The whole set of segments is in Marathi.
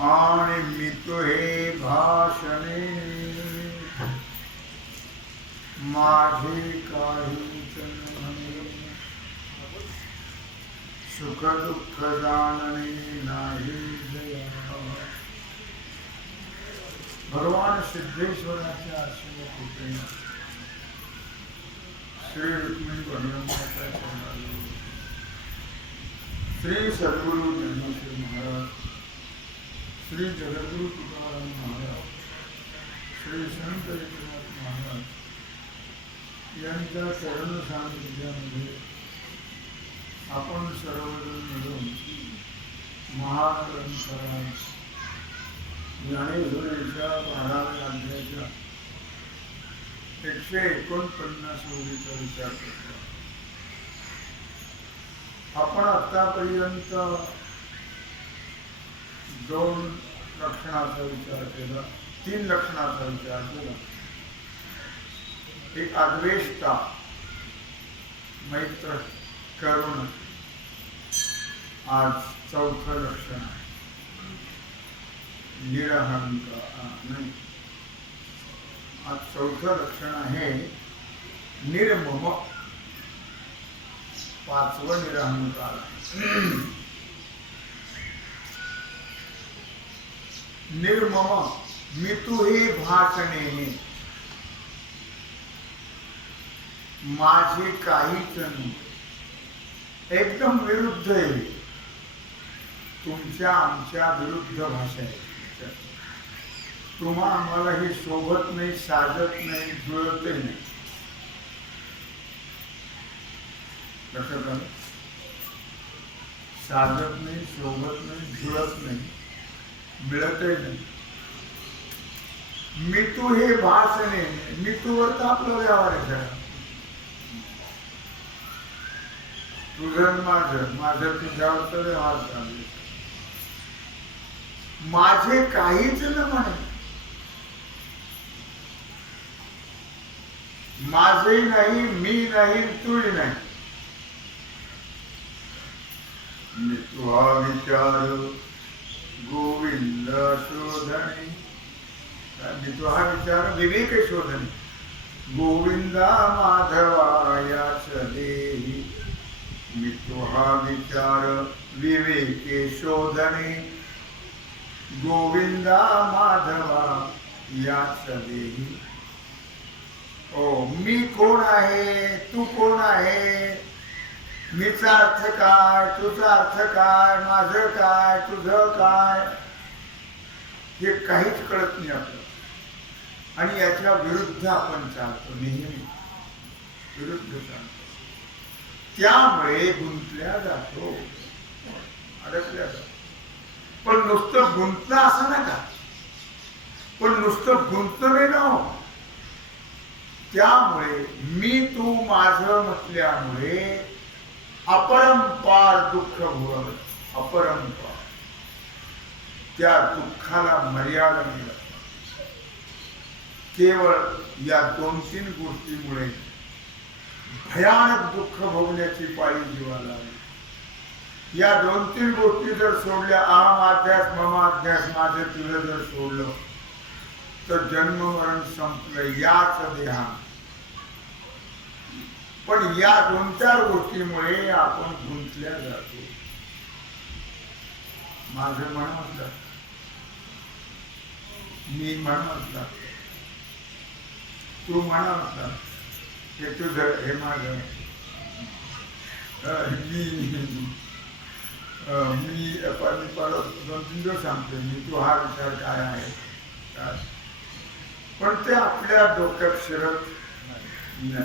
आणि मितो हे भाषणे माझे काहीच नाही, सुख दुःख जाणणे नाही दया. भगवान सिद्धेश्वराच्या आशीर्वाद कृपेने श्री रुक्मिणी भगवंताच्या चरणाला श्री सद्गुरु ज्ञानेश्वर महाराज, श्री जगद्गुरु तुकाराम महाराज, श्री संत एकनाथ महाराज यांच्या चरण सान्निध्यामध्ये आपण सर्वजण मिळून महाग्रंथराज ज्ञानेश्वरीच्या 12व्या अध्यायाच्या 149 ओळीचा विचार करतो. आपण आतापर्यंत 2 लक्षणाचा विचार केला, 3 लक्षणाचा विचार केला. एक अद्वेष्टा, मैत्र, करुण. आज 4थं लक्षण आहे निरहंकार. नाही, आज 4थं लक्षण आहे निर्मम. 5वं निरहंकार. निर्मम मितु हे भाषणे, माझे काहीच नाही. एकदम विरुद्ध आहे. तुमच्या आमच्या विरुद्ध भाषा आहे. तुम्हा आम्हाला हे शोभत नाही, साजत नाही, जुळतही नाही. लक्षात आलं? साजत नाही, शोभत नाही, जुळत नाही, मिळतही नाही. मितू हे भाषणे. मितूवर तर आपलं व्यवहार आहे. तुझं माझं, माझं तुझ्यावर तर व्यवहार चालू. माझे काहीच न म्हणे. माझे नाही, मी नाही, तूही नाही. मी तुहा विचार गोविंद शोधणे. मी तुहा विचार विवेक शोधणे. गोविंदा माधवा याच देही. मी तुहा विचार विवेके शोधणे. गोविंदा माधवा याच देही. ओ मी कोण आहे, तू कोण आहे, मीचा अर्थ काय, तुझा अर्थ काय, माझं काय, तुझं काय, हे काहीच कळत नाही आपल्याला. आणि याच्या विरुद्ध आपण चालतो, नेहमी विरुद्ध चालतो. त्यामुळे गुंतल्या जातो, अडकल्या जातो. पण नुसतं गुंतणं असं नका. पण नुसतं गुंतणं नाही ना. त्यामुळे मी तू माझं म्हटल्यामुळे अपरंपार दुःख भोगवलं. अपरंपार. त्या दुःखाला मर्यादा मिळत. केवळ या 2-3 गोष्टीमुळे भयानक दुःख भोगण्याची पाळी जीवाला आली. या 2-3 गोष्टी जर सोडल्या, अहम अध्यास, मम अध्यास, माझं तुझं जर सोडलं, तर जन्म मरण संपलं याच देहा. पण या 2-4 गोष्टीमुळे आपण गुंतल्या जातो. माझं मन म्हटलं, मी मन म्हटलं, तू म्हणा म्हटलं, हे तुझं, हे माझं, मी परत 2-3 दिवस सांगतो मी तू हा विचार काय आहे काय, पण ते आपल्या डोक्यात शिरत नाही,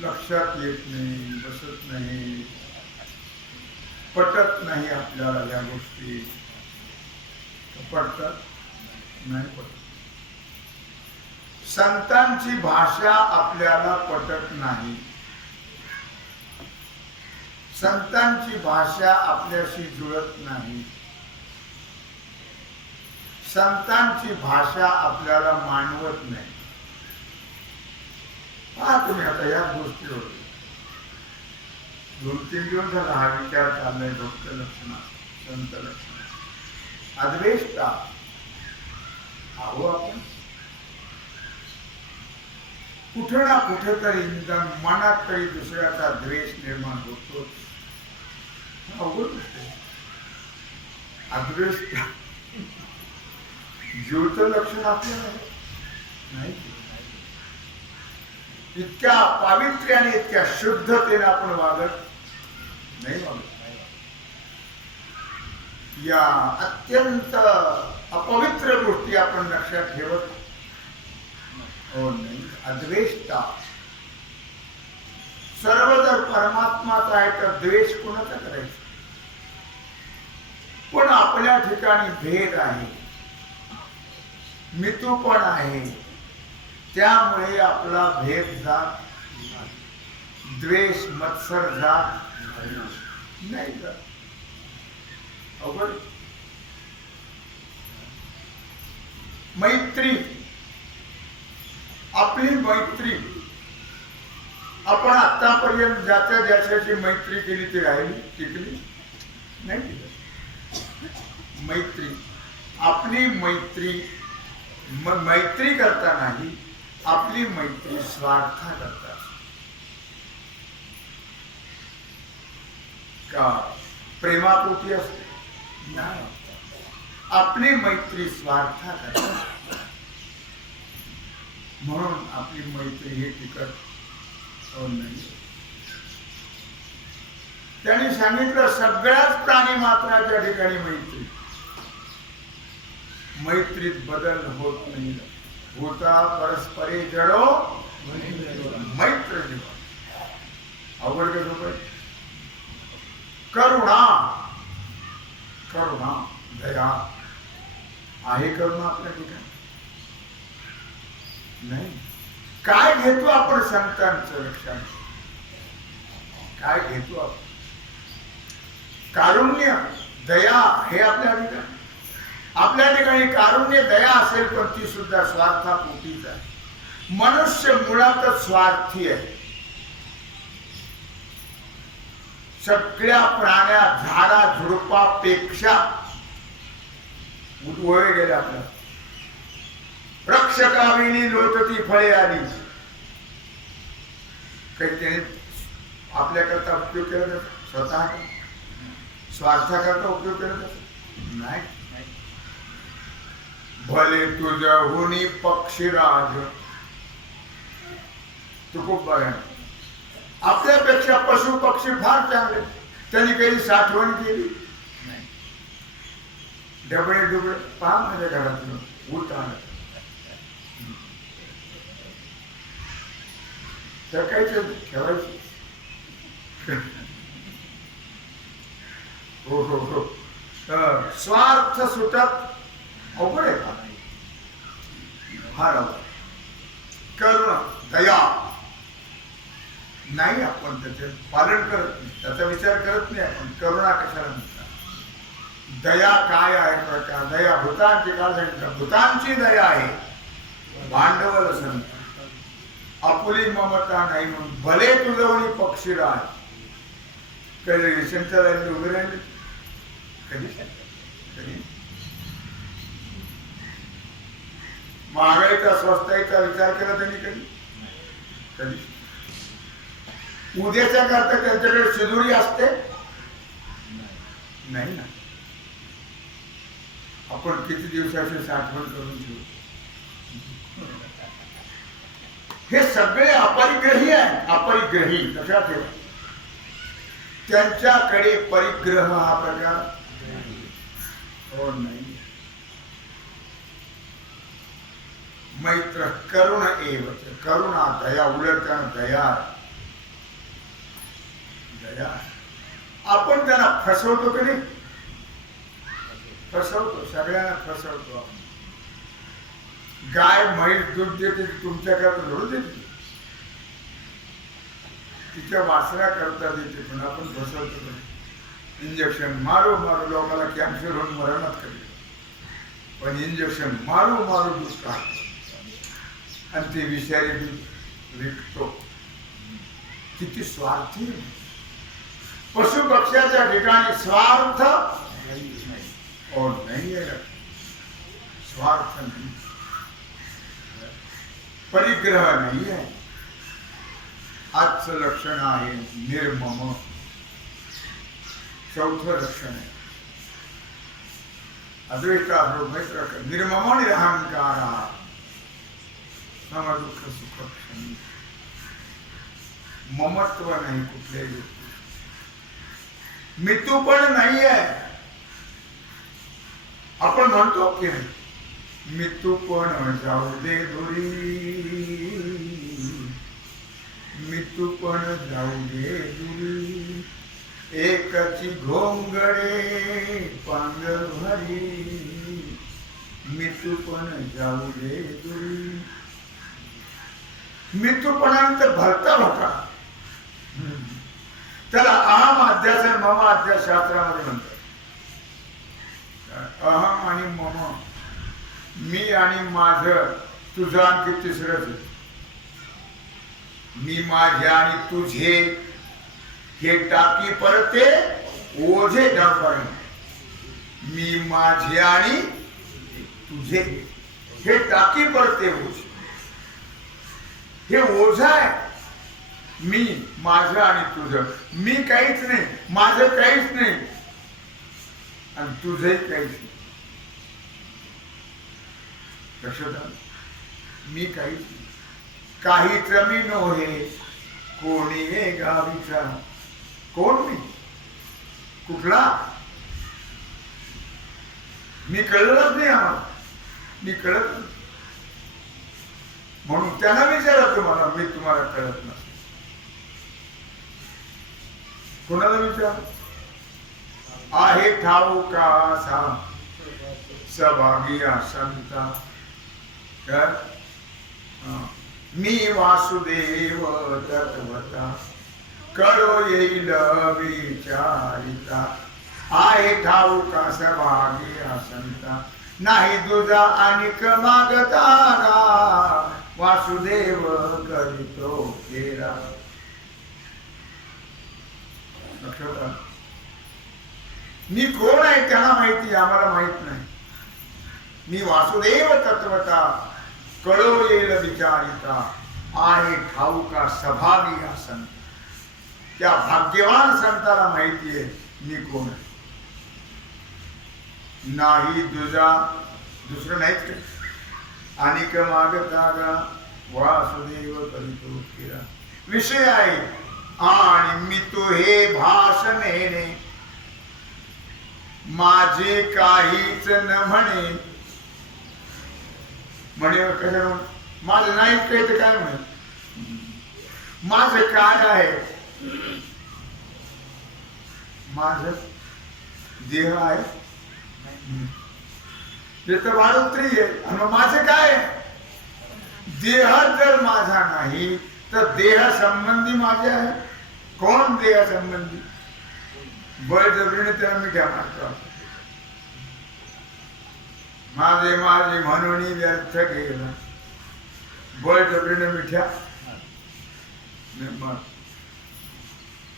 लक्षात येत नाही, बसत नाही, पटत नाही आपल्याला या गोष्टी. पटतात नाही पटत. संतांची भाषा आपल्याला पटत नाही, संतांची भाषा आपल्याशी जुळत नाही, संतांची भाषा आपल्याला मानवत नाही. पहा तुम्ही आता या गोष्टीवर 2-3 दिवस झाला हा विचार चाललाय. भक्त लक्षणा, संत लक्षणा, अद्वेष्टा आहो आपण कुठे ना कुठेतरी निदान मनात तरी दुसऱ्याचा द्वेष निर्माण होतोच. अवघड अद्वेष्टा जीवचं लक्षण आपल्याला नाही. इतक्या पावित्र्याने इतक्या शुद्धतेने आपण वागत नाही. या अत्यंत अपवित्र गोष्टी आपण लक्षात ठेवत हो नाही. अद्वेष्टा सर्व जर परमात्माचा आहे तर द्वेष कोणाचा करायचा. पण आपल्या ठिकाणी भेद आहे, मितूपण आहे, त्यामुळे आपला भेद जात, द्वेष मत्सर जात नाही जात. अवघड. मैत्री, आपली मैत्री आपण आतापर्यंत ज्याच्या ज्याच्याशी मैत्री केली ती राहिली, टिकली नाही. मैत्री, आपली मैत्री मैत्री करता नाही, आपली मैत्री स्वार्था करता का प्रेमापोटी असते नाही. आपली मैत्री स्वार्था करता, म्हणून आपली मैत्री ही टिकत नाही. त्यांनी सांगितलं सगळ्याच प्राणी मात्राच्या ठिकाणी मैत्री, मैत्रीत बदल होत नाही. होता परस्परे जडो मैत्र जीवन. अवघड का सोपं. करुणा, करुणा दया आहे. करुणा आपल्या ठिकाणी नाही. काय घेतो आपण संतांचं रक्षण, काय घेतो आपण. कारुण्य दया हे आपल्या ठिकाणी, आपल्या ठिकाणी कारुण्य दया असेल पण ती सुद्धा स्वार्थापोटीच आहे. मनुष्य मुळातच स्वार्थी आहे. सगळ्या प्राण्या झाडा झुडपापेक्षा वय गेले आपल्या. रक्षकाविनी लोटती फळे आली. काही त्याने आपल्याकरता उपयोग केला जातो, स्वतः स्वार्थाकरता उपयोग केला जातो नाही. भले तुझ्या हुनी पक्षीराज, तू खूप बघा. आपल्यापेक्षा पशु पक्षी फार चांगले, त्यांनी काही साठवण केली नाही. डबळे डुबळे पहा माझ्या घरातलं ऊट आलं तर काहीच ठेवायचं. हो हो हो. स्वार्थ सुटत अवघड आहे का. फार अवघड. करुणा दया नाही, आपण त्याचे पालन करत नाही, त्याचा विचार करत नाही आपण. करुणा कशाला म्हणतात. दया काय आहे प्रकार. दया भूतांची काळ सांगितलं. भूतांची दया आहे, भांडवल संत आपुली ममता नाही म्हणून. भले तुझवणी पक्षीराज. कधी शंकरांनी उभे राहिले कधी कधी. महागाईचा स्वस्ताईचा विचार केला त्यांनी कधी कधी. उद्याच्या करता त्यांच्याकडे शिदुरी असते नाही ना. आपण किती दिवसाची साठवण करून ठेवू. हे सगळे अपरिग्रही आहे. अपरिग्रही लक्षात ठेवा. त्यांच्याकडे परिग्रह हा प्रकार हो नाही. मैत्र करुण एवच, करुणा दया, उलट त्यानं दया दया. आपण त्यांना फसवतो की नाही? फसवतो, सगळ्यांना फसवतो आपण. गाय म्हैस दूध देते, तुमच्याकडे धरू देते, तिच्या वासरा करता देते, पण आपण फसवतो. इंजेक्शन मारू मारू लोकांना कॅन्सर होऊन मरणच करेल, पण इंजेक्शन मारू मारू दूध काढतो आणि ते विषारी दूध विकतो. किती स्वार्थी. पशु पक्ष्याच्या ठिकाणी स्वार्थ और नहीं है, स्वार्थ नहीं, परिग्रह नहीं है. आजचं लक्षण आहे निर्मम. चौथं लक्षण आहे अद्वैता मैत्र निर्मम निरहंकार दुःख सुख क्षणी. ममत्व नाही कुठल्याही गोष्टी, मितू पण नाही आहे. आपण म्हणतो की मितू पण जाऊ दे दुरी, मितू पण जाऊ दे दुरी, एकची घोंगडे पांघर भरी, मितू पण जाऊ दे दुरी. मितूपणानंतर भरता भरता त्याला अहम अध्यास आणि मम अध्यास शास्त्रामध्ये म्हणतात. अहम आणि मम, मी आणि माझं, तुझं आणखी तिसरंच. मी माझे आणि तुझे हे टाकी परते ओझे डळपर्यंत. मी माझे आणि तुझे हे टाकी परते ओझे, हे ओझ आहे. मी माझं आणि तुझं, मी काहीच नाही, माझं काहीच नाही आणि तुझंही काहीच नाही. लक्षात आलं? मी काहीच नाही, काहीच मी नव्हे, कोणी हे गावीचा. कोण मी? कुठला? मी कळलंच नाही आम्हाला, मी कळत नाही. म्हणून त्यांना विचारा तुम्हाला, मी तुम्हाला कळत नाही. कोणाला विचार आहे ठाऊका असा सहभागी संता. मी वासुदेव तत्वता कळो येईल विचारिता. आहे ठाऊका सहभागी संता, नाही दुजा अनिक मागता, वासुदेव करितो केरा. मी कोण आहे त्यांना माहिती, आम्हाला माहित नाही. मी वासुदेव तत्वता कळो येईल विचारिता, आहे ठाऊका सभागी आसन. त्या भाग्यवान संताला माहिती आहे मी कोण आहे. नाही दुजा, दुसरं नाहीच काही. अनिक मागता गा वासुदेव करितो केरा. विषय आहे आणि मी तो हे भाषणे माझे काहीच न म्हणे. म्हणे कसं माझं नाहीच काही तर काय म्हणे, माझं काय आहे? माझं देह आहे, ते तर वाढोत्री आहे. आणि माझं काय? देह जर माझा नाही तर देह संबंधी माझे आहे. कोण देह संबंधी? बळजबरीने त्याला मिठ्या मारतो. माझे माझे म्हणून व्यर्थ गेला, बळजबरीने मिठ्या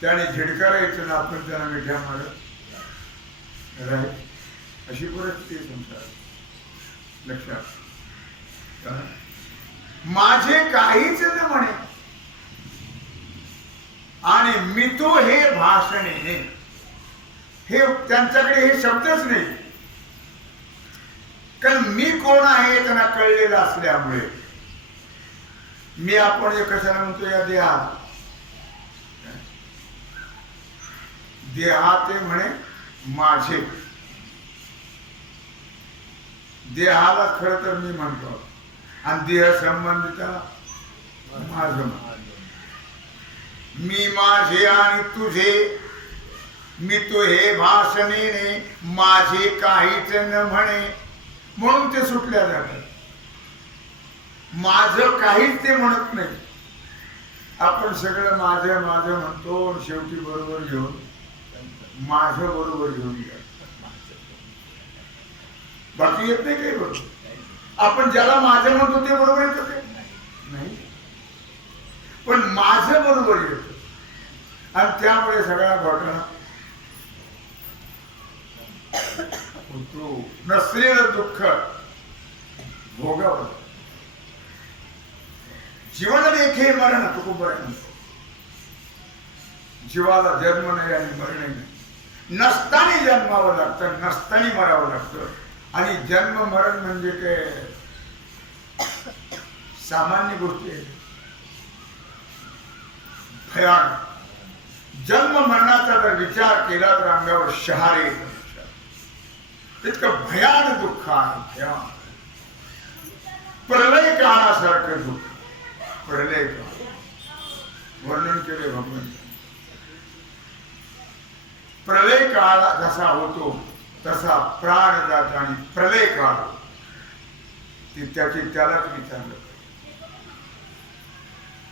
त्याने झिडकारायचं ना आपण त्याला मिठ्या मारत राहील. अशी परिस्थिती संसार. लक्षात. माझे काहीच न म्हणे आणि मी तो हे भाषणे, हे त्यांच्याकडे हे शब्दच नाही. कारण मी कोण आहे त्यांना कळलेलं असल्यामुळे. मी आपण कशाला म्हणतो या देहा, देहाते म्हणे माझे. देहाला खरं तर मी म्हणतो आणि देह संबंधिताला माझं. मी माझे आणि तुझे, मी तो हे भाषणेने माझे काहीच न म्हणे, म्हणून ते सुटल्या जातात. माझं काहीच ते म्हणत नाही. आपण सगळं माझं माझं म्हणतो, शेवटी बरोबर घेऊन माझं बरोबर घेऊन घ्या. बाकी येत नाही काही बरोबर. आपण ज्याला माझं म्हणतो ते बरोबर येतं ते नाही, पण माझं बरोबर येतं आणि त्यामुळे सगळा घोटाळा होतो. नसलेलं दुःख भोगावं. जीवन लेखे मरण तुकोबराय. जीवाला जन्म नाही आणि मरण नाही. नसताना जन्मावं लागतं, नसताना मरावं लागतं. आणि जन्म मरण म्हणजे काय सामान्य गोष्टी आहे. भयानक. जन्म मरणाचा जर विचार केला तर अंगावर शहारे येतात. इतकं भयानक दुःख आहे. भयानक प्रलय काळासारखं दुःख. प्रलय काळ वर्णन केले भगवंत. प्रलय काळ जसा होतो तसा प्राण जात आणि प्रलय काळ त्याची त्यालाच विचारलं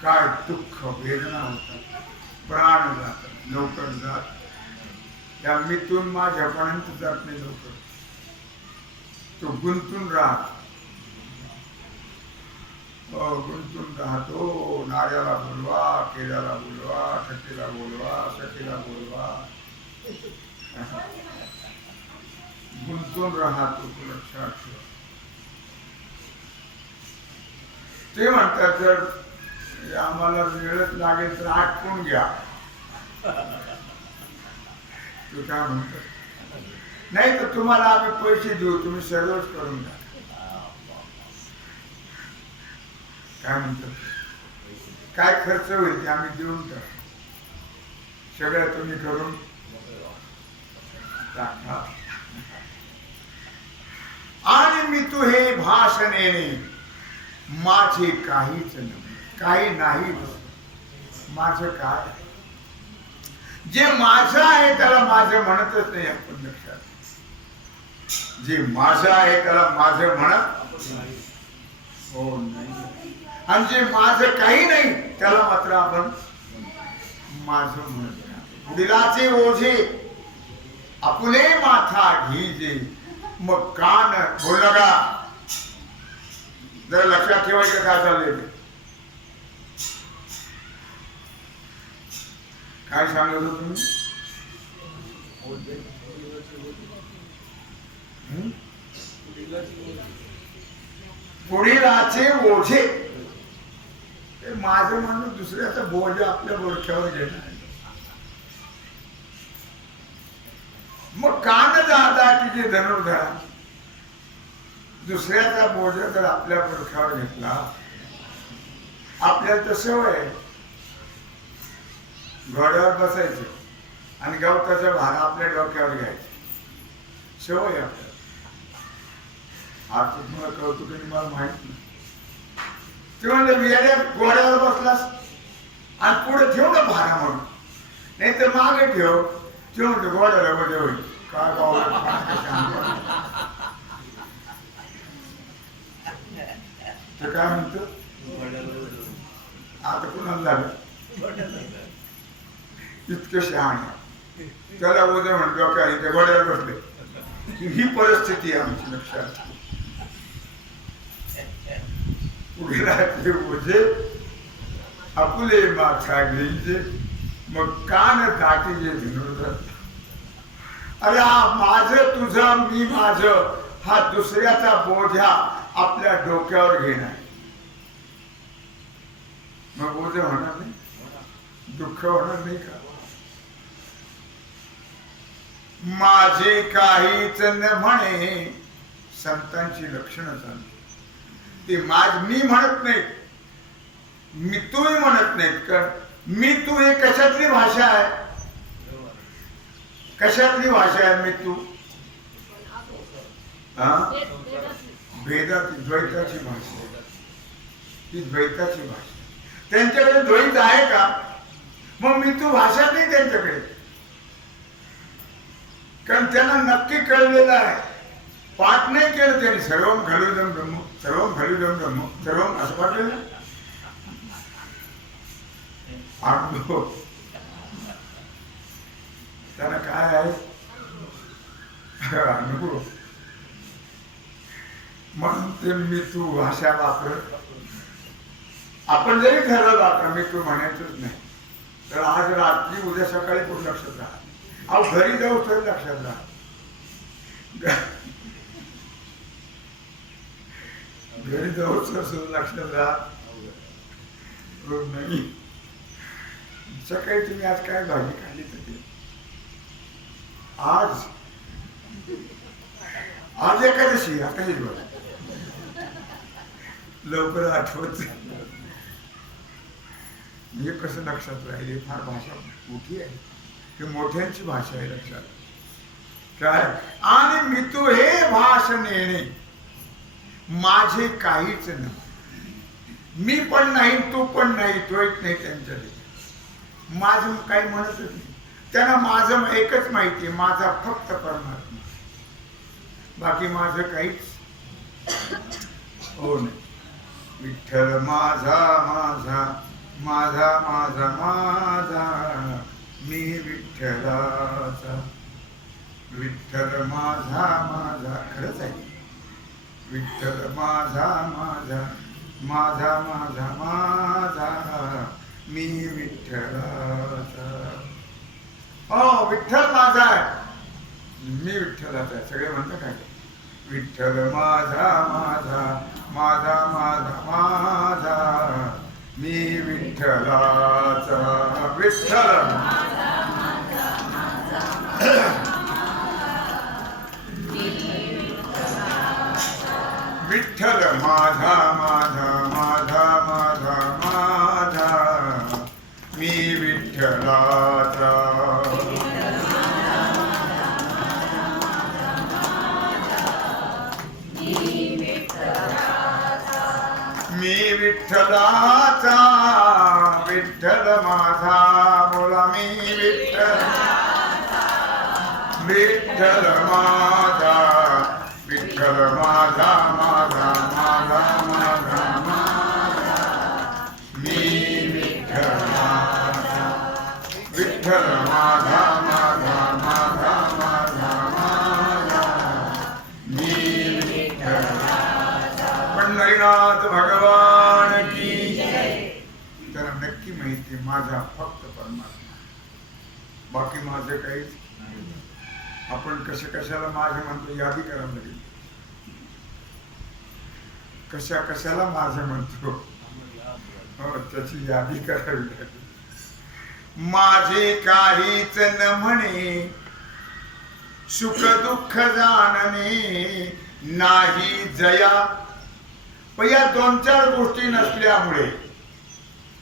काय दुःख वेदना होतात. प्राण जात लवकर जात. या मीतून माझ्यापर्यंत जात नाही लवकर. तो गुंतून राहत. गुंतून राहतो. नाऱ्याला बोलवा, केळ्याला बोलवा, ठकीला बोलवा, सखीला बोलवा, गुंतून राहतो. लक्षात ठेवा. ते म्हणतात जर आम्हाला वेळच लागेल तर आटकून घ्या. तू काय म्हणतात? नाही तर तुम्हाला आम्ही पैसे देऊ, तुम्ही सर्वच करून द्या. काय म्हणतात? काय खर्च होईल ते आम्ही देऊन टाकू. सगळं तुम्ही करून टाका. आणि मी तू हे भाषणेने माझे काहीच नाही. काही नाही. माझं काय? जे माझं आहे त्याला माझं म्हणतच नाही आपण. लक्षात. जे माझं आहे त्याला माझं म्हणत हो नाही. आणि जे माझं काही नाही त्याला मात्र आपण माझं म्हणत. उडिलाचे ओझे आपुले माथा घिजे, मग कान बोल नका. जरा लक्षात ठेवायचं काय चाललंय ते. काय सांगत होतो तुम्ही? पुढीलाचे ओझे. माझं म्हणणं दुसऱ्याचा बोज आपल्या बोरख्यावर घेणार. मग कान जाता की जे धनुर्धरा दुसऱ्याचा बोज जर आपल्या बोरख्यावर घेतला. आपल्याला तर सवय आहे घोड्यावर बसायचं आणि गवताचा भार आपल्या डोक्यावर घ्यायचं. सवय आपल्याला. आज तुम्हाला कौतुकाने मला माहित नाही. ते म्हणले वेड्या घोड्यावर बसलास आणि पुढे ठेव ना भारा म्हणून, नाही तर मागे ठेव. ते म्हणतो घोड्याला मध्ये होईल काय तर काय म्हणतो आता कुणाला झालं इतकं शहाणे. त्याला उद्या म्हणतो काय त्या घोड्यावर बसले. ही परिस्थिती आहे आमची. लक्षात. पुढे ओझे आपुले माथा घेईचे, मग कान दाटीचे धनुर्धर. अरे माझं तुझं मी माझं हा दुसऱ्याचा बोजा आपल्या डोक्यावर घेणार. मग बोजा होणार नाही? दुःख होणार नाही का? माझे काहीच न म्हणे संतांची लक्षणं सांगते. ते मी म्हणत नाही, मी तूही म्हणत नाहीत. कारण मी तू हे कशातली भाषा आहे? कशातली भाषा आहे मृत्यू? भेदाची, द्वैताची भाषा, ही द्वैताची भाषा. त्यांच्याकडे द्वैत आहे का? मग मृत्यू भाषा नाही त्यांच्याकडे, कारण त्यांना नक्की कळलेलं आहे. पाठ नाही केलं त्यांनी, सर्वम खलुदम ब्रह्म, सर्वम खलुदम ब्रह्म, सर्वम असं पाठलेलं अनुभव. त्यांना काय आहे अनुभव. म्हणून ते मृत्यू भाषा वापरत. आपण जरी ठरवलं आता मृत्यू म्हणायचंच नाही, तर आज रात्री उद्या सकाळी कोण लक्षात राहा. अहो घरी जाऊ तर लक्षात राहा. घरी जाऊ तर लक्षात राहा नाही. सकाळी तुम्ही आज काय भाजी खाल्ली तर आज आज एकादशी, आता हे बघा लवकर आठवत. म्हणजे कसं लक्षात राहील. फार भाषा मोठी आहे, ही मोठ्यांची भाषा आहे लक्षात काय. आणि मृत्यू हे भाषण येणे माझे काहीच नाही. मी पण नाही, तू पण नाही, द्वैत नाही त्यांच्याकडे. माझं काही म्हणतच नाही. त्यांना माझं एकच माहिती आहे, माझा फक्त परमात्मा, बाकी माझं काहीच हो नाही. विठ्ठल माझा माझा माझा माझा माझा मी विठ्ठलाचा. विठ्ठल माझा माझा, खरंच आहे. विठ्ठल माझा माझा माझा माझा माझा मी विठ्ठलाचा. हो विठ्ठल माझा आहे, मी विठ्ठलाचा आहे. सगळे म्हणतात काय, विठ्ठल माझा माझा माझा माझा माझा मी विठ्ठलाचा. विठ्ठल विठ्ठल माझा माझा माझा माझा माझा मी विठ्ठलाचा. मी विठ्ठलाचा. विठ्ठल माझा, बोला मी विठ्ठल. विठ्ठल माझा, विठ्ठल माझा माझा माझा माझा माझा मी विठ्ठलाचा. विठ्ठल माझा माझा माझा माझा माझा मी विठ्ठलाचा. पंढरीनाथ भगवान की. त्याला नक्की माहिती माझा फक्त परमात्मा, बाकी माझं काहीच. आपण कशाला माझं म्हणतो, यादी करावं लागेल. कशाला माझं म्हणतो, हो त्याची यादी करावी लागेल. माझे काहीच न म्हणे, सुख दुःख जाणणे नाही जया. पण या दोन चार गोष्टी नसल्यामुळे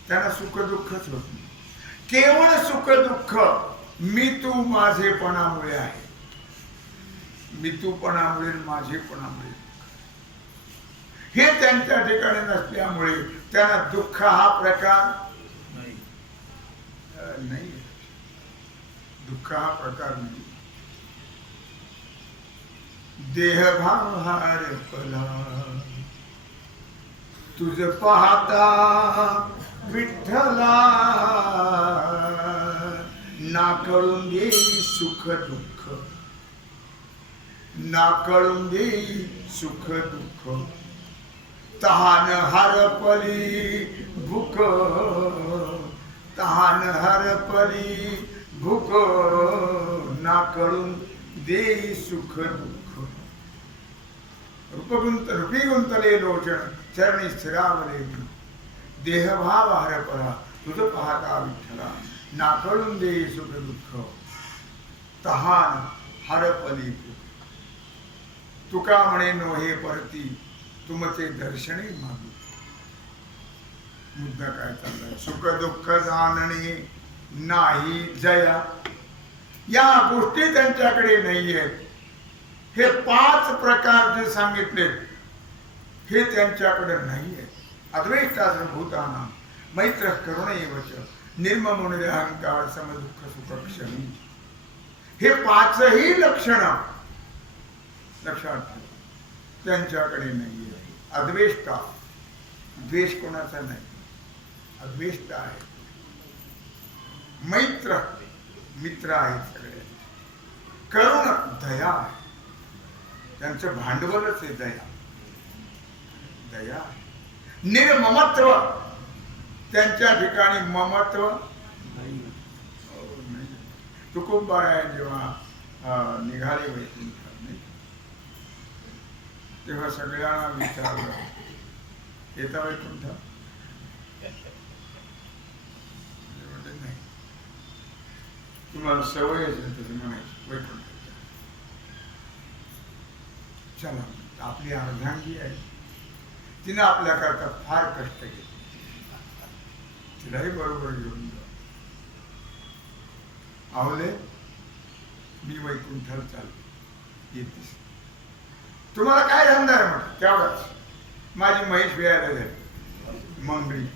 त्यांना सुख दुःखच होत नाही. केवळ सुख दुःख मी तू माझेपणामुळे आहे. मी तूपणामुळे माझेपणामुळे हे त्यांच्या ठिकाणी नसल्यामुळे त्यांना दुःख हा प्रकार नाही. दुःख हा प्रकार नाही. देहभाव हार पला तुझ पाहता विठ्ठला, ना कळून घे सुख दुःख, ना कळून घे सुख दुःख. तहान हरपली भूक, तहान हरपली भूक, ना कळून दे सुख दुःख. रूपी गुंतले लोचन चरणी स्थिरावले. देहभाव हरपला तुझ पाहता विठ्ठला, ना कळून दे सुख दुःख. तहान हरपली भूक. तुका म्हणे नोहे परती, तुमचे दर्शने मागू. मुद्दा काय चाललाय? सुख दुःख जाणणे नाही जया. या गोष्टी त्यांच्याकडे नाही आहेत. हे 5 प्रकार जे सांगितले हे त्यांच्याकडे नाही आहे. अद्वैताचं भूतानां मैत्र करुणैवच निर्मम निरहंकार समदुःख सुखक्षमी. हे 5ही लक्षण लक्षात ठेवा त्यांच्याकडे नाही आहे. अद्वेष्टा, द्वेष कोणाचा नाही, अद्वेष्टा आहे. मैत्र, मित्र आहेत सगळे. करुण, दया आहे. त्यांचं भांडवलच आहे दया, दया. निर्ममत्व, त्यांच्या ठिकाणी ममत्व नाही. तुकोबारायण जेव्हा निघाले वैकुंठात नाही तेव्हा सगळ्यांना विचारलं, येता वैकुंठ? नाही, तुम्हाला सवय असेल तसं म्हणायची वैकुंठ. चला, आपली अर्धांगी आहे, तिनं आपल्याकरता फार कष्ट घेतले, तिलाही बरोबर घेऊन जा. आवले, मी वैकुंठाला चाललो, येतेस. तुम्हाला काय धंदा आहे म्हटलं? तेवढाच, माझी म्हैस वेळायला झाली मंगळी.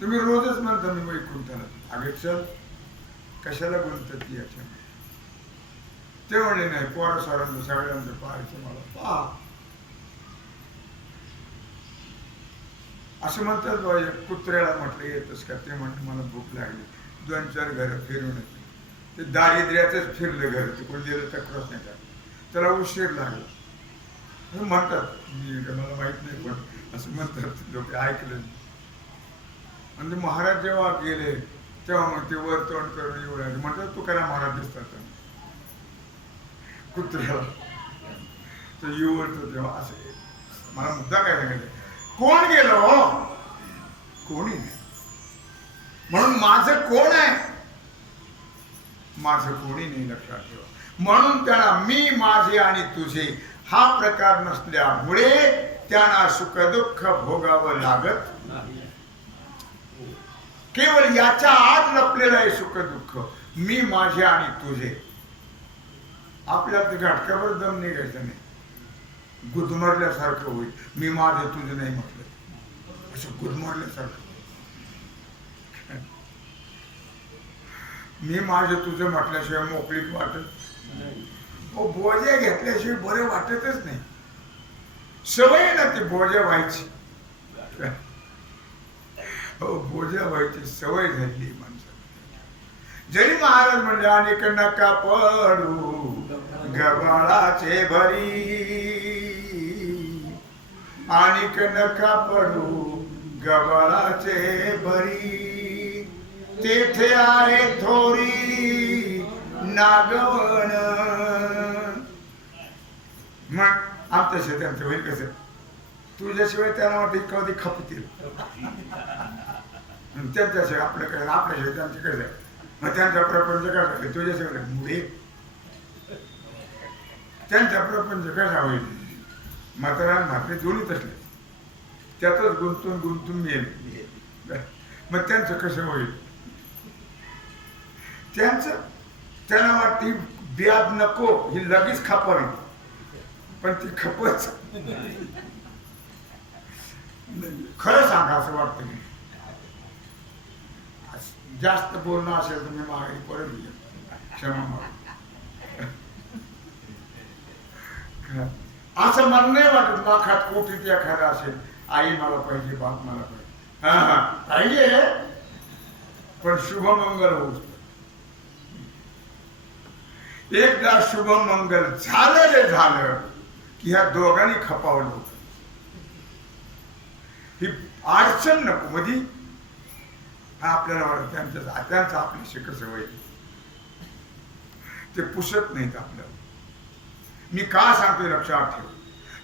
तुम्ही रोजच म्हणता मी वैकुंठाला. अगं चल, कशाला बोलतात ती याच्यामध्ये? ते म्हणले नाही, पोरा सोरांचं सगळ्यांचं पाहायचं मला, पहा. असं म्हणतात बाबा. कुत्र्याला म्हटलं येतच का? ते म्हणलं मला भूक लागली. 2-4 घर फिरून येते. ते दारिद्र्यातच फिरलं घर, तिकडून दिलं तर क्रॉस नाही का, त्याला उशीर लागला. असं म्हणतात, मला माहित नाही पण असं म्हणतात लोक, ऐकलं. आणि महाराज जेव्हा गेले तेव्हा मग ते वर तोंड करून येऊ लागले. म्हणतात तुकाराम महाराज दिसतात कुत्र्याला. तर येऊ वरतो तेव्हा असं. मला मुद्दा काय सांगायचं, कोण गेलो? कोणी नाही. म्हणून माझं कोण आहे? माझं कोणी नाही, लक्षात ठेवा. म्हणून त्याला मी, माझे आणि तुझे हा प्रकार नसल्यामुळे त्यांना सुख दुःख भोगावं लागत नाही. केवळ याच्या आत लपलेलं आहे सुख दुःख, मी, माझे आणि तुझे. आपल्यात घाटकावर दम निघायचा नाही, गुदमरल्यासारखं होईल. मी माझे तुझे नाही म्हटलं, असं गुदमरल्यासारखं. मी माझे तुझे म्हटल्याशिवाय मोकळीक वाटत नाही. बोजा घेतल्याशिवाय बरे वाटतच नाही. सवय ना ती बोजा व्हायची. हो, बोजा व्हायची सवय झाली माणसाला. जरी महाराज म्हणजे अनेक नका पडू गबाळाचे भरी, अनेक नका पडू गबाळाचे भरी, तेथे आहे थोरी नागवण. मग आमच्या शेतांचं होईल कसं? तुझ्याशिवाय त्यांना वाटते कधी खपतील, त्यांच्याशिवाय आपलं काय? आपल्याशिवाय त्यांचे कसं आहे? मग त्यांचा प्रपंच कसा? तुझ्याशिवाय मुळे त्यांचा प्रपंच कसा होईल? म्हातारा म्हातारे दोन्हीच असले, त्यातच गुंतून गुंतून मिळेल. मग त्यांचं कसं होईल? त्यांना वाटते ब्याज नको, ही लगेच खपावी, पण ती खपच. खरं सांगा, असं वाटतं की जास्त बोलणं असेल तर मी माघारी परत येईल, क्षमा माग. असं मला नाही वाटत लाखात कोटीत एखादा असेल, आई मला पाहिजे, बाप मला पाहिजे. हा पाहिजे, पण शुभमंगल होऊ. एकदा शुभमंगल झालं रे झालं की ह्या दोघांनी खपावलं होतं. ही अडचण नको मधी. हा आपल्याला वाटत त्यांचं आपली कसं होईल, ते पुसत नाहीत आपल्याला. मी का सांगतोय लक्षात ठेव,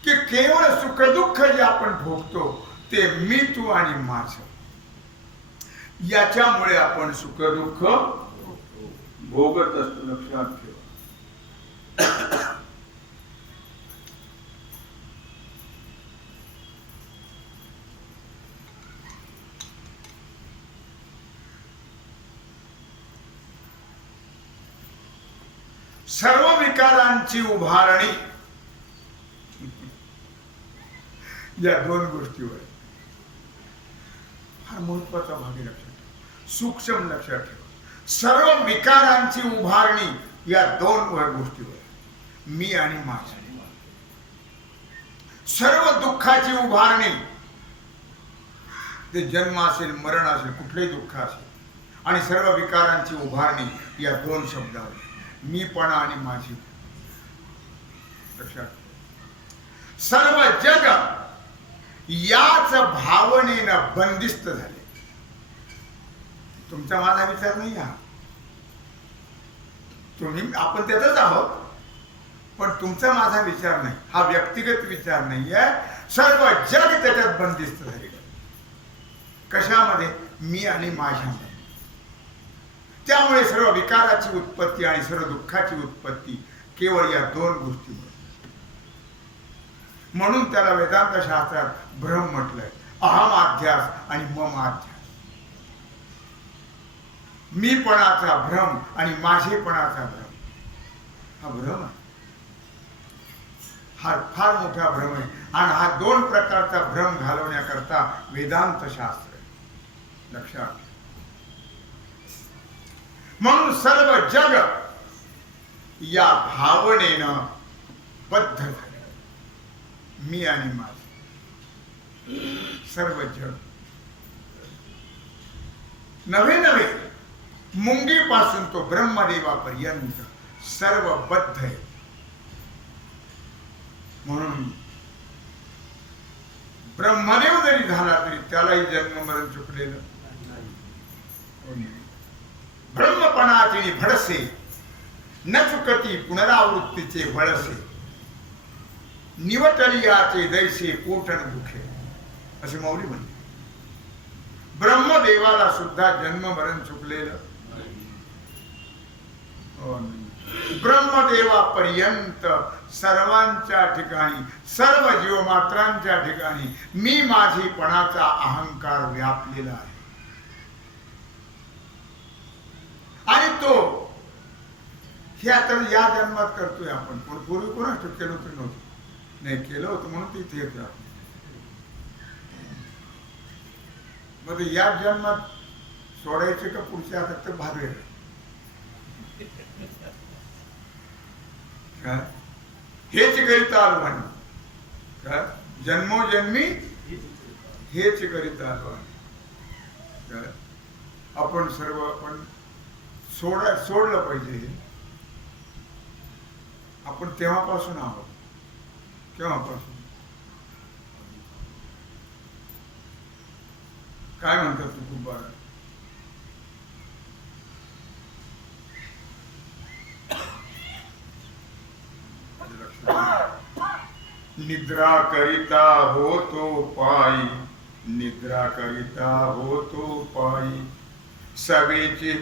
की केवळ सुखदुःख जे आपण भोगतो ते मी, तू आणि माझ, याच्यामुळे आपण सुखदुःख भोगत असतो. लक्षात ठेव. सर्व विकारांची उभारणी या दोन गोष्टीवर फार महत्वाचा भाग आहे, लक्षात ठेवा, सूक्ष्म लक्षात ठेवा. सर्व विकारांची उभारणी या दोन गोष्टीवर, मी आणि माझ. सर्व दुःखाची उभारणी, ते जन्म असेल, मरण असेल, कुठलेही दुःख असेल, आणि सर्व विकारांची उभारणी या दोन शब्दावर, मीपणा आणि माझी. लक्षात, सर्व जग याच भावनेनं बंदिस्त झाले. तुमचा माझा विचार नाही हा, तुम्ही आपण त्यातच आहोत, पण तुमचा माझा विचार नाही, हा व्यक्तिगत विचार नाही आहे. सर्व जग त्याच्यात बंदिस्त झाले. कशामध्ये? मी आणि माझ्यामध्ये. त्यामुळे सर्व विकाराची उत्पत्ती आणि सर्व दुःखाची उत्पत्ती केवळ या दोन गोष्टीमुळे. म्हणून त्याला वेदांत शास्त्रात भ्रम म्हटलंय. अहमाध्यास आणि ममाध्यास. मीपणाचा भ्रम आणि माझेपणाचा भ्रम, हा भ्रम आहे, हा फार मोठा भ्रम आहे. आणि हा दोन प्रकारचा भ्रम घालवण्याकरता वेदांत शास्त्र आहे, लक्षात. म्हणून सर्व जग या भावनेनं बद्ध झाले. मी आणि माझ, सर्व जग नवे नवे मुंगीपासून तो ब्रह्मदेवापर्यंत सर्व बद्ध आहे. म्हणून ब्रह्मदेव जरी झाला तरी त्यालाही जन्म मरण चुकलेलं. ब्रह्मपणाची भडसे न चुकती पुनरावृत्तीचे वळसे. निवटलियाचे दैसे पोटण दुखे, असे मौली म्हणते. ब्रह्मदेवाला सुद्धा जन्म मरण चुकलेलं. ब्रह्मदेवापर्यंत सर्वांच्या ठिकाणी, सर्व जीवमात्रांच्या ठिकाणी मी माझीपणाचा अहंकार व्यापलेला आहे. आणि तो हे आता या जन्मात करतोय आपण, पण पूर्वी कोणाच केलं होतं? नव्हतं, नाही केलं होतं म्हणून ते इथे येतो. मग या जन्मात सोडायचे का पुढच्या हातात तर भाग हेच करीत आलो आणि जन्मोजन्मी हेच करीत आलो आणि आपण सर्व आपण सोडलं पाहिजे. आपण तेव्हापासून आहोत. केव्हापासून? काय म्हणतात तू खूप बारा? निद्रा करिता होतो पायी, निद्रा करिता होतो पायी. सवेची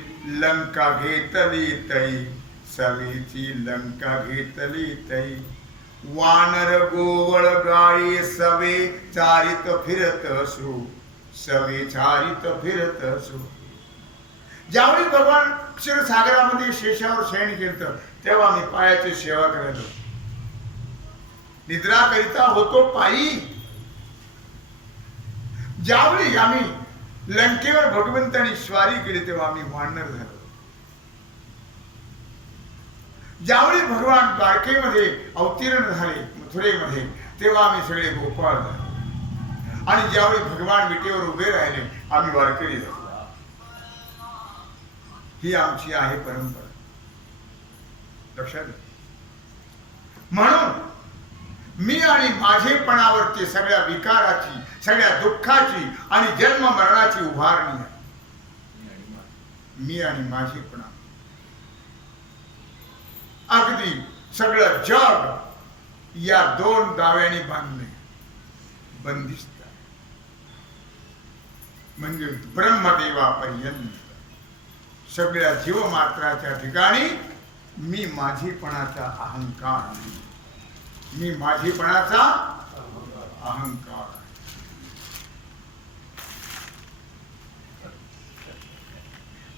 लंका घेतली तई, सवेची लंका घेतली तई. वानर गोवळ गाई सवे चारित फिरत असो, सवे चारित फिरत असो. ज्यावेळी भगवान क्षीरसागरामध्ये शेषावर शयन केलं तेव्हा मी पायाची सेवा करायचो. निद्रा करिता होतो पायी. ज्यावेळी आम्ही लंकेवर भगवंतांनी स्वारी केली तेव्हा आम्ही वानर झालो. ज्यावेळी भगवान द्वारकेमध्ये अवतीर्ण झाले मथुरेमध्ये तेव्हा आम्ही सगळे गोपाळ झाले. आणि ज्यावेळी भगवान विटेवर उभे राहिले आम्ही वारकरी झालो. ही आमची आहे परंपरा, लक्षात घ्या. म्हणून मी आणि माझेपणावरती सगळ्या विकाराची, सगळ्या दुःखाची आणि जन्म मरणाची उभारणी आहे. मी आणि माझेपणा. अगदी सगळं जग या दोन दाव्याने बांधले, बंदिस्त. म्हणजे ब्रह्मदेवापर्यंत सगळ्या जीवमात्राच्या ठिकाणी मी माझेपणाचा अहंकार, मी माझेपणाचा अहंकार.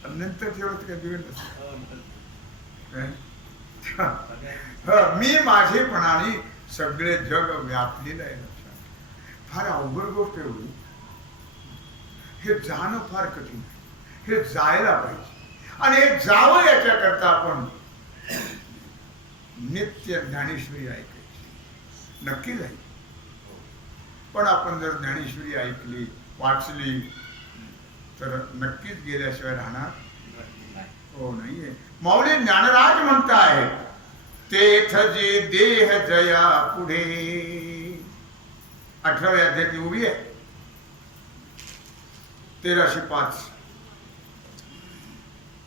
नंतर ठेवत काय बिघडलं मी माझेपणाने सगळे जग व्यापलेलं आहे. लक्षात फार अवघड गोष्ट एवढी, हे जाणं फार कठीण आहे. हे जायला पाहिजे आणि हे जावं याच्याकरता आपण नित्य ज्ञानेश्वरी ऐकायची. नक्की जाईल. पण आपण जर ज्ञानेश्वरी ऐकली वाचली तर नक्कीच गेल्याशिवाय राहणार हो नाहीये. माऊली ज्ञानराज म्हणताय तेथ जे देह जया पुढे. 18व्या अध्यायाची उभी आहे 1305.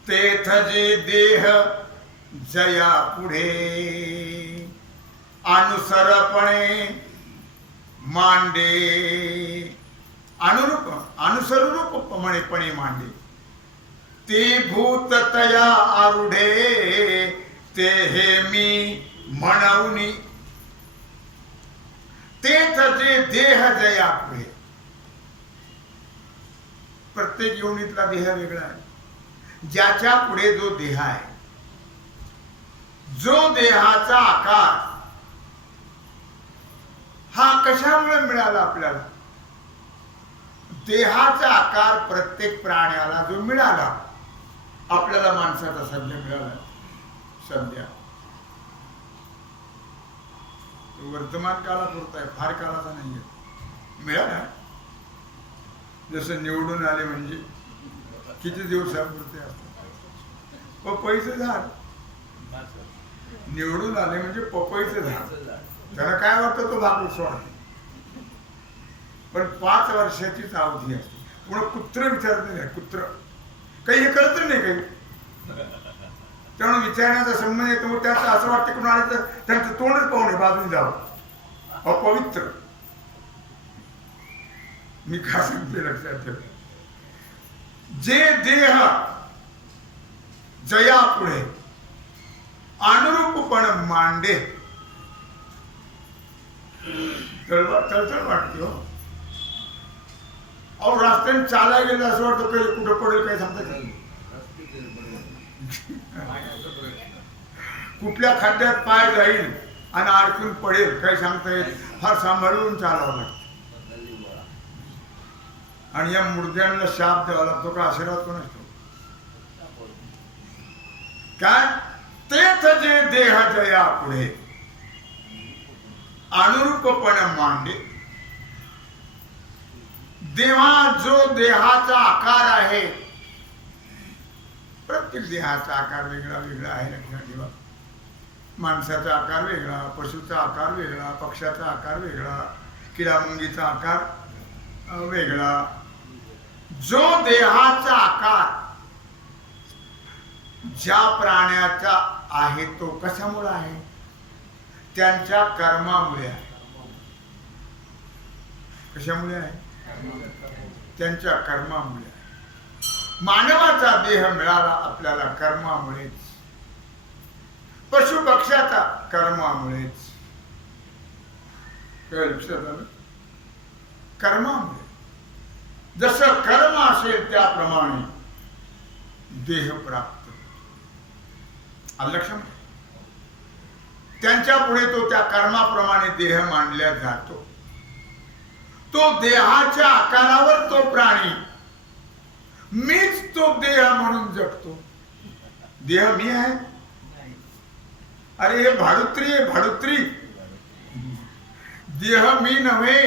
तेथ जे देह जया पुढे अनुसरपणे मांडे. अनुसरूपपणे मांडे. ते भूत तया आरूढे ते हे मी म्हणूनी. तेथ जे देह जया पुढे. प्रत्येक योनीतला देह वेगळा आहे. ज्याच्या पुढे जो देह आहे, जो देहाचा आकार हा कशामुळे मिळाला आपल्याला. देहाचा आकार प्रत्येक प्राण्याला जो मिळाला, आपल्याला माणसाचा सध्या मिळाला. सध्या वर्तमान काळात होत आहे, फार काळाचा नाहीये. मिळाला. जसं निवडून आले म्हणजे किती दिवसापुरते असतात. पपईचं झाड निवडून आले म्हणजे पपईचं झाड. त्याला काय वाटतं तो भाग सोडा. पण 5 वर्षाचीच अवधी असते. पुन्हा कुत्र विचारत नाही. कुत्र काही हे करत नाही काही. त्यामुळे विचारण्याचा संबंध येतो. मग त्याचं असं वाटतं की कुणाला तर त्यांचं तोंडच पाहून बाजून जावं. अपवित्र. मी काय सांगते लक्षात ठेव. जे देह जया पुढे अनुरूपपण मांडे. तळतळ वाटते हो. अहो रस्त्याने चालायला गेलं असं वाटतं काही कुठं पडेल काही सांगता येईल. कुठल्या खड्ड्यात पाय जाईल आणि अडकून पडेल काही सांगता येईल. फार सांभाळून चालावं लागतं. आणि या मुर्द्यांना शाप द्यावा लागतो का आशीर्वाद कोण असतो काय. तेथ जे देह जया पुढे अनुरूपपणे मांडे. देहा जो देहाचा आकार आहे, प्रत्येक देहाचा आकार वेगळा वेगळा आहे. लक्षात ठेवा. माणसाचा आकार वेगळा, पशुचा आकार वेगळा, पक्षाचा आकार वेगळा, किडामुंगीचा आकार वेगळा. जो देहाचा आकार ज्या प्राण्याचा आहे तो कशामुळे आहे. त्यांच्या कर्मामुळे आहे. कशामुळे आहे. त्यांच्या कर्मामुळे. मानवाचा देह मिळाला आपल्याला कर्मामुळेच. पशु पक्षाचा कर्मामुळेच. काय लक्षात आलं. कर्मामुळे. जसं कर्म असेल त्याप्रमाणे देह प्राप्त. लक्षात. त्यांच्या पुढे तो त्या कर्माप्रमाणे देह मांडला जातो. तो देहाच्या आकारावर तो प्राणी मीच तो देह म्हणून जगतो. देह मी आहे. अरे हे भाडुत्री आहे. भाडुत्री. देह मी नव्हे.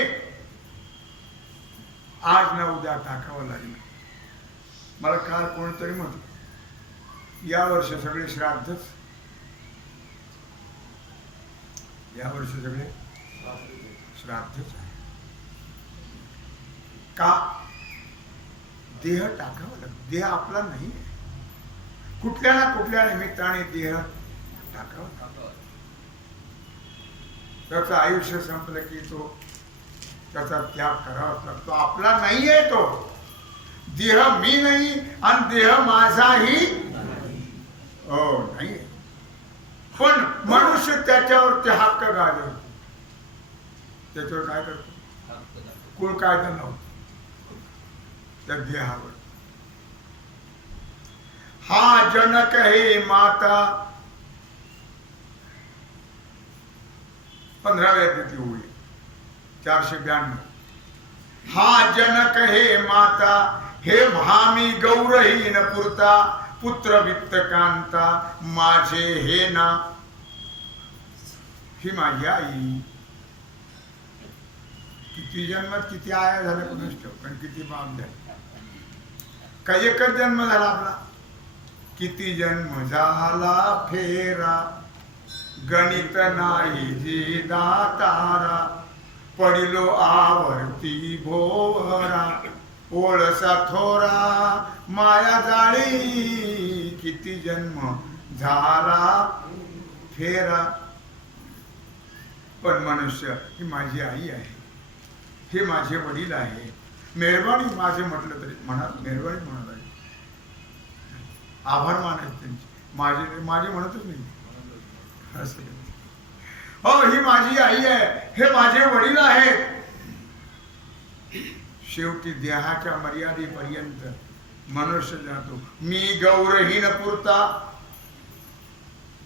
आज ना उद्या टाकावं लागेल. मला काल कोणतरी म्हणतो या वर्षी सगळे श्राद्धच. या वर्षी सगळे श्राद्धच आहे. का. देह टाकावा लागतो. देह आपला नाही. कुठल्या ना कुठल्या निमित्ताने देह टाकावा. त्याचं आयुष्य संपलं की तो त्याचा त्याग करावाच लागतो. आपला नाही आहे तो देह. मी नाही आणि देह माझाही हो नाही. पण मनुष्य त्याच्यावर ते हक्क गाजवतो. त्याच्यावर काय करतो. कुळ कायदा नव्हतो त्या देहावर. हा जनक हे माता 15व्या तिथी ओळी 492. हा जनक हे माता हे महामी गौरहीन पुरता पुत्र वित्त कांता माझे हे ना. ही माझी आई. किती जन्मात किती आया झाल्या कोणाच ठाऊक, पण किती बाप झाले. काही एकच जन्म झाला आपला. किती जन्म झाला फेरा गणित नाही जी दातारा पडिलो आवर्ती भोवरा ओळसा थोरा माया जाळी किती जन्म झाला फेरा. पण मनुष्य ही माझी आई आहे, हे माझे वडील आहे. मेहरबानी माझे म्हटलं तरी म्हणत मेहरबानी म्हणत आहे. आभार मानायचे त्यांचे. माझे म्हणतच नाही. हो ही माझी आई आहे, हे माझे वडील आहेत. शेवटी देहाच्या मर्यादेपर्यंत मनुष्य जातो. मी गौरहीन पुरता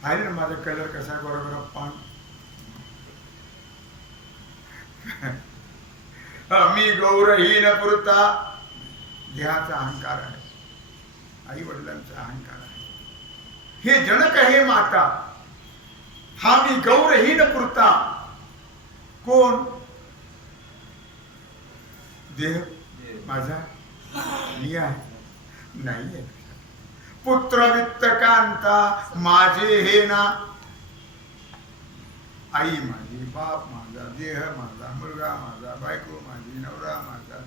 आहे ना. माझा कलर कसा बरोबर पान. मी गौरहीन पुरता देहाचा अहंकार आहे, आई वडिलांचा अहंकार आहे. हे जनक हे माता. हा मी गौरहीन पुरता. कोण? देह माझा मी आहे नाही आहे. पुत्र वित्त कांता माझे हे ना. आई माझी, बाप माझा, देह माझा, मुलगा माझा, बायको माझी, नवरा माझा,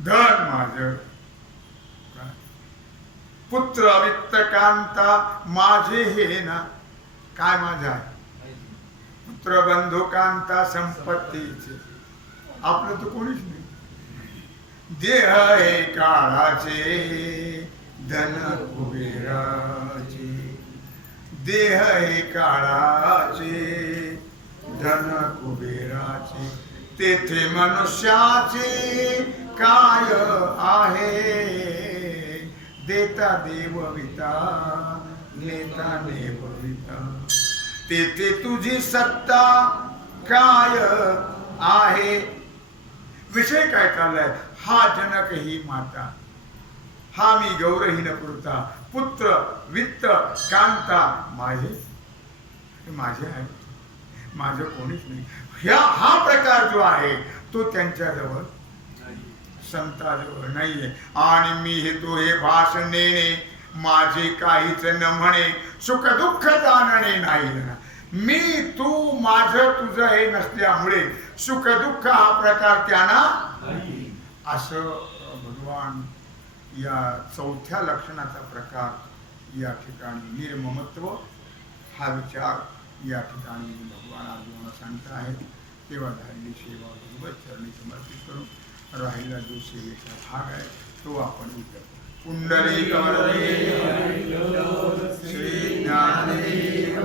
धन माझं. पुत्र वित्त कांता माझे हे ना. काय माझा आहे? पुत्र बंधू कांता संपत्तीचे. आपलं तर कोणीच नाही. देह हे काळाचे धन कुबेराचे. देह हे काळाचे धन कुबेराचे. तेथे मनुष्याचे काय आहे. देता देवविता नेता नेवविता. तेथे तुझी सत्ता काय आहे. विषय काय चाललाय? हा जनक ही माता. हा मी गौरहीन पुरता. पुत्र वित्त कांता माझे आहे. माझं कोणीच नाही. हा प्रकार जो आहे तो त्यांच्याजवळ संताजवळ नाहीये. आणि मी हे भाषण नेणे माझे काहीच न म्हणे. सुख दुःख जाणणे नाही. मी तू माझं तुझं हे नसल्यामुळे सुख दुःख हा प्रकार त्यांना असं भगवान या चौथ्या लक्षणाचा प्रकार या ठिकाणी निर्ममत्व हा विचार या ठिकाणी भगवान अर्जुनाला सांगत आहेत. तेव्हा झालेली सेवा भगवत चरणी समर्पित करून राहिला जो सेवेचा भाग आहे तो आपण उद्या कुंडली श्री ज्ञानदेव